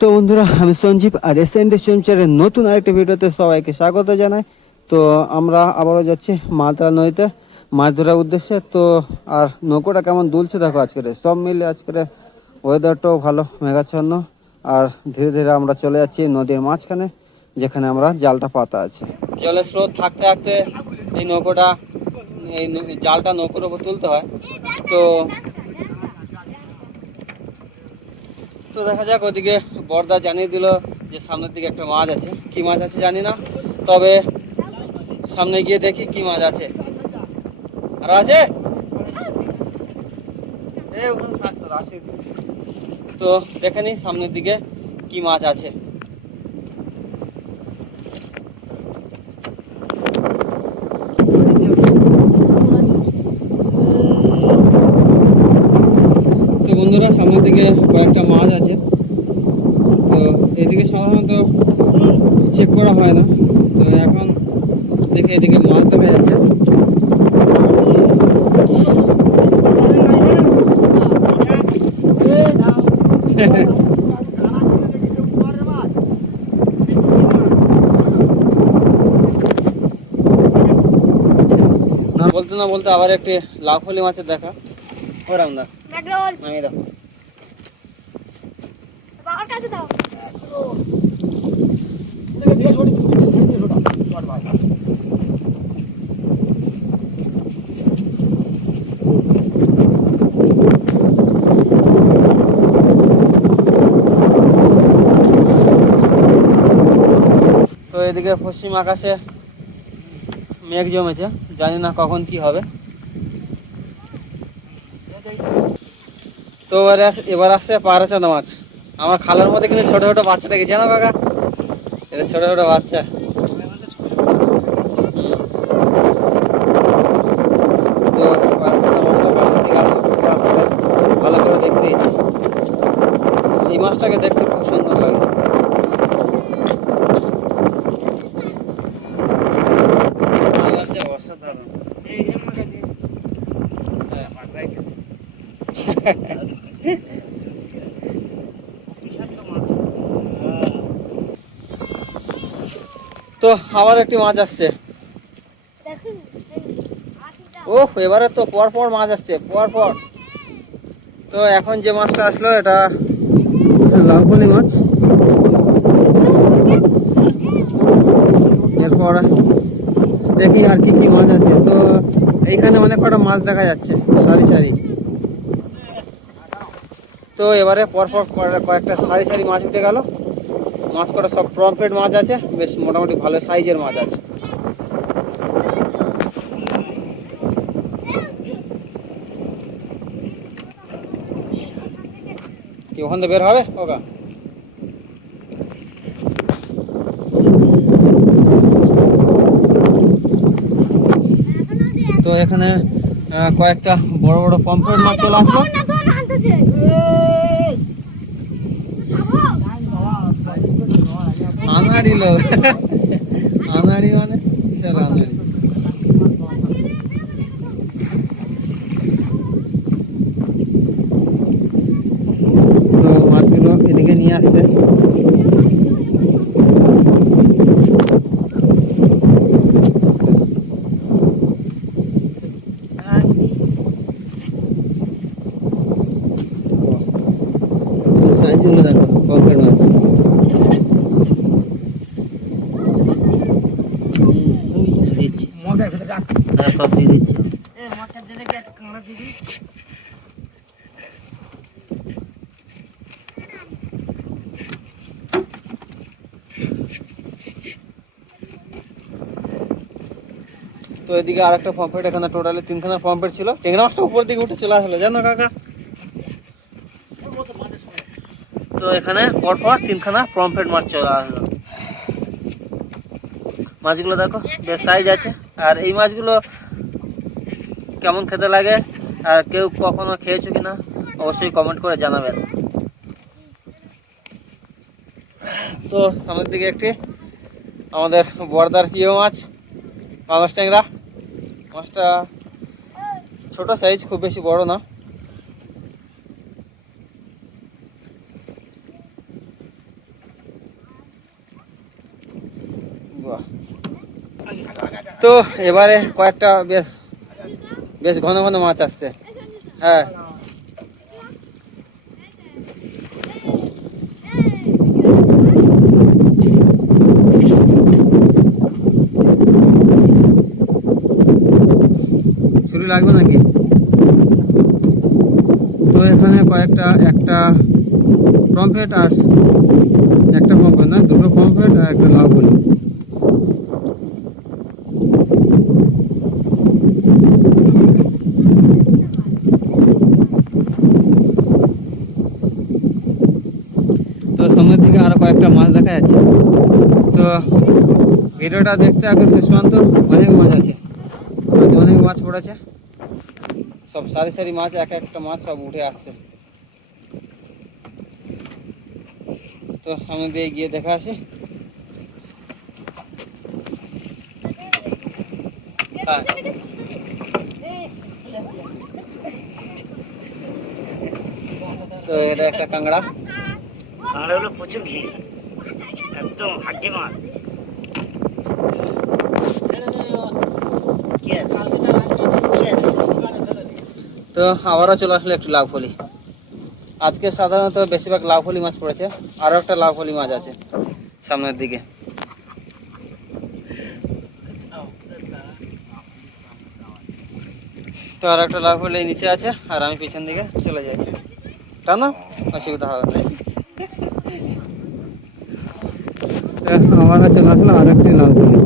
তো বন্ধুরা, আমি সঞ্জীব আর এস এন চ্যানেলের নতুন আরেকটা ভিডিওতে সবাইকে স্বাগত জানাই। তো আমরা আবারও যাচ্ছি মালতলা নদীতে, মাছ ধরার উদ্দেশ্যে। তো আর নৌকোটা কেমন দুলছে দেখো আজকের সব মিলে আজকের ওয়েদারটাও ভালো, মেঘাচ্ছন্ন। আর ধীরে ধীরে আমরা চলে যাচ্ছি নদীর মাঝখানে, যেখানে আমরা জালটা পাতা আছে। জলের স্রোত থাকতে থাকতে এই নৌকোটা, এই জালটা নৌকোর উপর তুলতে হয়। তো তো দেখা যাক, ওদিকে বর্দা জানিয়ে দিল যে সামনের দিকে একটা মাছ আছে। কি মাছ আছে জানি না, তবে সামনে গিয়ে দেখি কি মাছ আছে। আর আছে। তো দেখে নিই সামনের দিকে কি মাছ আছে। বন্ধুরা সামনের দিকে কয়েকটা মাছ আছে। তো এদিকে সাধারণত চেক করা হয় না। তো এখন দেখে এদিকে মাছ দেখা যাচ্ছে। না বলতে না বলতে আবার একটি লাফলি মাছের দেখা। ওরাম দা আমি দেখো তো এদিকে পশ্চিম আকাশে মেঘ জমেছে। জানি না কখন কি হবে। তো এবার এবার আসছে চাঁদা মাছ। আমার খালের মধ্যে কিন্তু ছোট ছোট বাচ্চা দেখেছি। না কাকা? এটা ছোট ছোট বাচ্চা হুম। তো পাহাড়া চাঁদা মাছটা পাশের দিকে আসুক তারপরে ভালো করে দেখে দিয়েছি এই মাছটাকে দেখতে খুব সুন্দর লাগে কালার যে অসাধারণ তো আবার একটি মাছ আসছে। ওহ, এবারে তো পর পর মাছ আসছে, পর পর। তো এখন যে মাছটা আসলো, এটা লাভলি মাছ। এরপর দেখি আর কি কি মাছ আছে। তো এইখানে অনেক কটা মাছ দেখা যাচ্ছে, সারি সারি। তো এবারে পরপর কয়েকটা সারি সারি মাছ উঠে গেল। মাছ কটা সব প্রম্পেট মাছ আছে বেশ মোটামুটি ভালো সাইজের মাছ আছে কি ওখান থেকে বের হবে ওকা তো এখানে কয়েকটা বড় বড় পম্পেট মাছ চলে আসলো না তো আনতেছে আনাড়ি লোক আনাড়ি মানে কিসের আনাড়ি তো মাছগুলো এদিকে নিয়ে আসছে সাইজগুলো দেখো পকেট মাছ দিচ্ছি হ্যাঁ সব দিয়ে দিচ্ছি তো এদিকে আর আরেকটা পম্পেট এখানে টোটালি তিনখানা পম্পেট ছিল। টেংরা মাছটা উপর দিকে উঠে চলে আসলো, জানো কাকা? তো এখানে পরপর তিনখানা পম্পেট মাছ চলে আসলো। মাছগুলো দেখো, বেশ সাইজ আছে। আর এই মাছগুলো কেমন খেতে লাগে, আর কেউ কখনো খেয়েছো কিনা, অবশ্যই কমেন্ট করে জানাবেন। তো সামনের দিকে একটি আমাদের বর্দার প্রিয় মাছ পাঙাশ ট্যাংরা। মাছটা ছোট সাইজ খুব বেশি বড় না। তো এবারে কয়েকটা বেশ বেশ ঘন ঘন মাছ আসছে। হ্যাঁ। কয়েকটা একটা পম্পেট আর একটা পম্পেট না, দুটো পম্পেট আর একটা লাভ বলি। তো সামনের দিকে আরও কয়েকটা মাছ দেখা যাচ্ছে। তো ভিডিওটা দেখতে আগে শেষ পর্যন্ত অনেক মাছ আছে। অনেক মাছ পড়েছে। সব সারি সারি মাছ, এক একটা মাছ সব উঠে আসছে। তো সামনে দিয়ে গিয়ে দেখা আসি হ্যাঁ। তো এটা একটা কাঁকড়া। আর হলো প্রচুর ঘি। একদম হাড্ডি মাছ আছে? আছে? তো আবারও চলে আসলো একটু লাউফলি আজকে সাধারণত বেশিরভাগ লাউফলি মাছ পড়েছে আরও একটা লাউফলি মাছ আছে সামনের দিকে। তো আর একটা লাউফলি নিচে আছে, আর আমি পিছন দিকে চলে যাই টানো অসুবিধা হবে না। তো আমার চলে আসলো আর একটি লাউফলি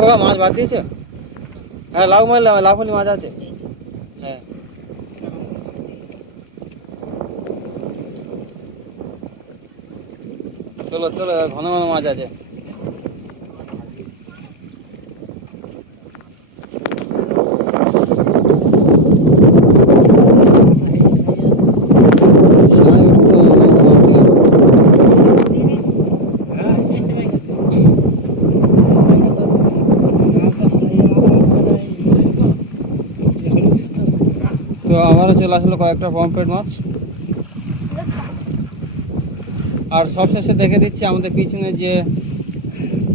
ও মাছ ভাত দিয়েছ? হ্যাঁ লাউ মারলাম লাফলি মাছ আছে। হ্যাঁ। চলো চলো, ঘন ঘন মাছ আছে তো আবারও চলে আসলো কয়েকটা পম্পেট মাছ। আর সবশেষে দেখে দিচ্ছি আমাদের পিছনে যে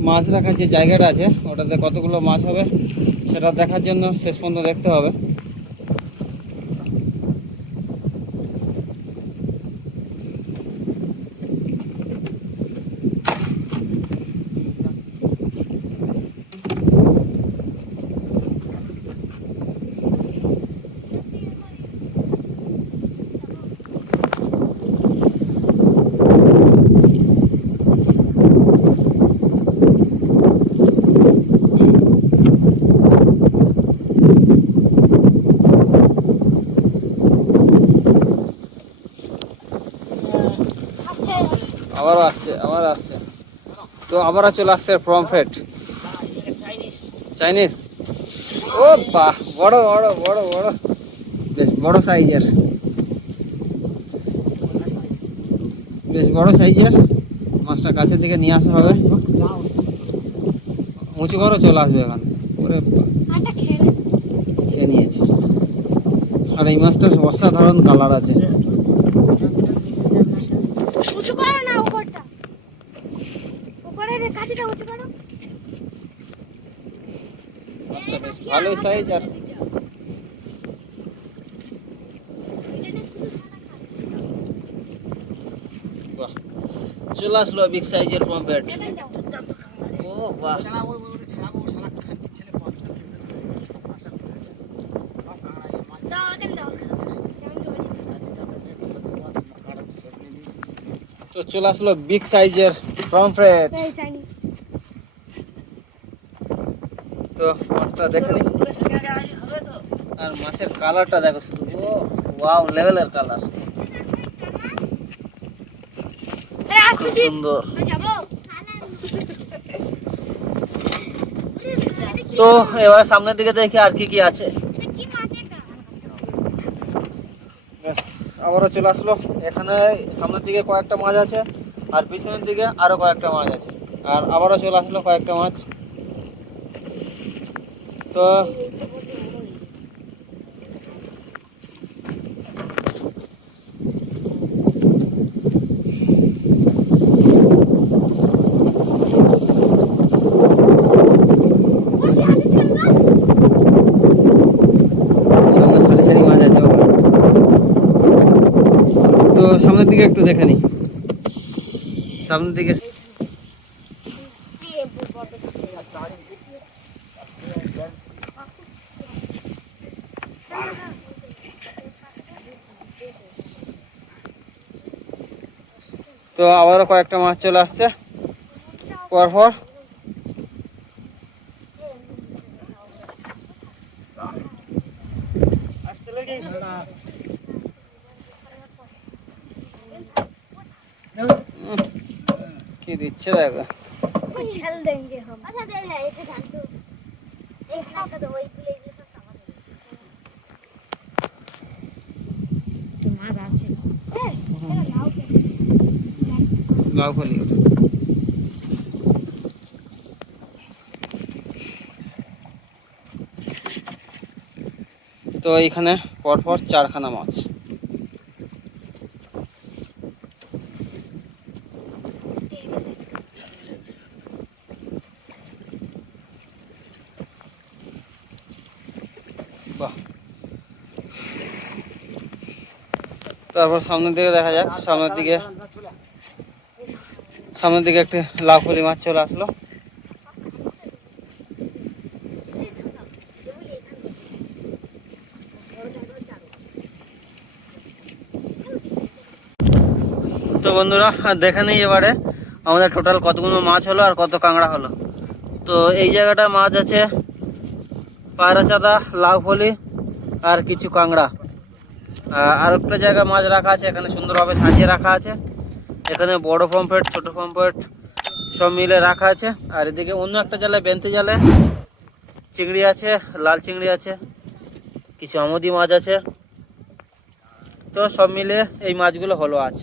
মাছ রাখার যে জায়গাটা আছে, ওটাতে কতগুলো মাছ হবে, সেটা দেখার জন্য শেষ পর্যন্ত দেখতে হবে। আসছে আবার আসছে। তো আবারও চলে আসছে পম্পেট চাইনিজ ও বাহ, বড় বড় বড় বড়। বেশ বড় সাইজের। বেশ বড় সাইজের। মাছটা কাছের দিকে নিয়ে আসা হবে। উঁচু করো চলে আসবে এখানে। ওরে খেয়ে নিয়েছি। আর এই মাছটার অসাধারণ কালার আছে উঁচু করো না উপরটা উঁচু করো ভালোই সাইজ আর চলে আসলো বিগ সাইজের পম্পেট ও বাহ তো চলে আসলো বিগ সাইজের পম্পেট এই চাইনিজ তো মাছটা দেখে নি আর মাছের কালারটা দেখো শুধু। ও ওয়াও লেভেলের কালার। খুব সুন্দর। তো এবার সামনের দিকে দেখি আর কি কি আছে। আবারও চলে আসলো। এখানে সামনের দিকে কয়েকটা মাছ আছে আর পিছনের দিকে আরও কয়েকটা মাছ আছে। আর আবারও চলে আসলো কয়েকটা মাছ। তো বসে আগে ছাড়বা সামনে সারি সারি মাছ আছে বাবা তো সামনের দিকে একটু দেখে নি সামনের দিকে তো আবারও কয়েকটা মাছ চলে আসছে পরপর কি দিচ্ছে দেখো चल देंगे हम अच्छा दे है एक ध्यान तो एक लाख का दो एक ले তো এইখানে পরপর চারখানা মাছ। তারপর সামনের দিকে দেখা যাক সামনের দিকে সামনের দিকে একটি লাউ ফলি মাছ চলে আসলো। তো বন্ধুরা দেখে নিই এবারে আমাদের টোটাল কতগুলো মাছ হলো আর কত কাঁকড়া হলো। তো এই জায়গাটা মাছ আছে পায়রা চাদা লাউ আর কিছু কাঁকড়া। আর একটা জায়গায় মাছ রাখা আছে, এখানে সুন্দরভাবে সাজিয়ে রাখা আছে। এখানে বড় পম্পেট ছোট পম্পেট সব মিলে রাখা আছে। আর এদিকে অন্য একটা জালে, বেন্তে জালে, চিংড়ি আছে, লাল চিংড়ি আছে, কিছু আমদি মাছ আছে। তো সব মিলে এই মাছগুলো হলো আজ।